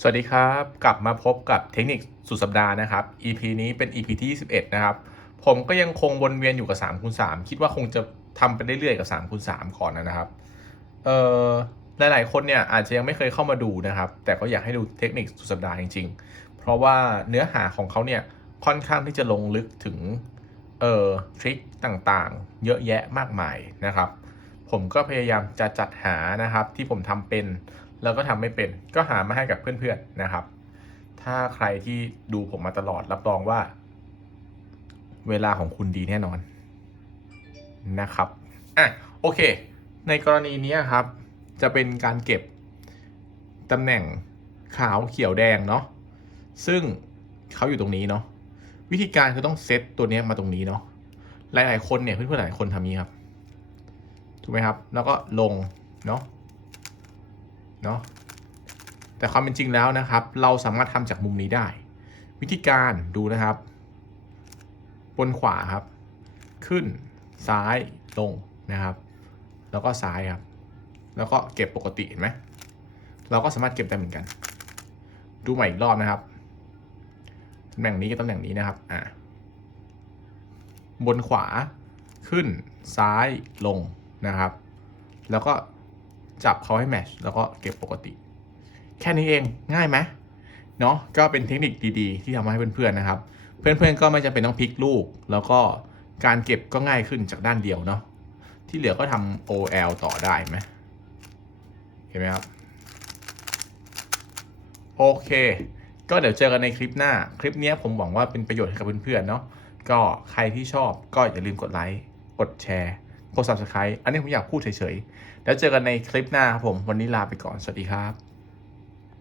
สวัสดีครับ กลับมาพบกับเทคนิคสุดสัปดาห์นะครับ EP นี้เป็น EP ที่21 นะครับ ผมก็ยังคงวนเวียนอยู่กับ3คูณ3คิดว่าคงจะทำไปเรื่อยๆกับ3คูณ3ก่อนนะครับ เอ่อหลายๆคนเนี่ยอาจจะยังไม่เคยเข้ามาดูนะครับ แต่ก็อยากให้ดูเทคนิคสุดสัปดาห์จริง ๆ เพราะว่าเนื้อหาของเขาเนี่ยค่อนข้างที่จะลงลึกถึงเอ่อทริคต่างๆ เยอะแยะมากมายนะครับ ผมก็พยายามจะจัดหานะครับที่ผมทำเป็น แล้วก็ทำไม่เป็นก็หามาให้กับเพื่อนๆนะครับ ถ้าใครที่ดูผมมาตลอดรับรองว่า เวลาของคุณดีแน่นอนนะครับอะโอเค ในกรณีนี้ครับ จะเป็นการเก็บตำแหน่งขาวเขียวแดงเนาะซึ่งเขาอยู่ตรงนี้เนาะวิธีการคือต้องเซตตัวนี้มาตรงนี้เนาะหลายๆคนเนี่ยเพื่อนๆหลายคนทำนี้ครับถูกไหมครับ แล้วก็ลงเนาะ เนาะแต่ความเป็นจริงแล้วนะครับ เราสามารถทำจากมุมนี้ได้ วิธีการดูนะครับ บนขวาครับ ขึ้นซ้ายลงนะครับ แล้วก็ซ้ายครับ แล้วก็เก็บปกติเห็นไหมเราก็สามารถเก็บได้เหมือนกัน ดูใหม่อีกรอบนะครับตำแหน่งนี้กับตำแหน่งนี้นะครับอ่าบนขวาขึ้นซ้ายลงนะครับ แล้วก็ จับเขาให้แมชแล้วก็เก็บปกติ แค่นี้เองง่ายไหมเนาะก็เป็นเทคนิคดีๆ ที่ทำให้เพื่อนๆนะครับ เพื่อนๆก็ไม่จำเป็นต้องพลิกลูก แล้วก็การเก็บก็ง่ายขึ้นจากด้านเดียวเนาะที่เหลือก็ทำ OL ต่อได้ไหมเห็นไหมครับ โอเค ก็เดี๋ยวเจอกันในคลิปหน้า คลิปนี้ผมหวังว่าเป็นประโยชน์ให้กับเพื่อนๆเนาะก็ใครที่ชอบก็อย่าลืมกดไลค์ กดแชร์ กด subscribe อันนี้ผมอยากพูดเฉยๆ แล้วเจอกันในคลิปหน้าครับผม วันนี้ลาไปก่อน สวัสดีครับ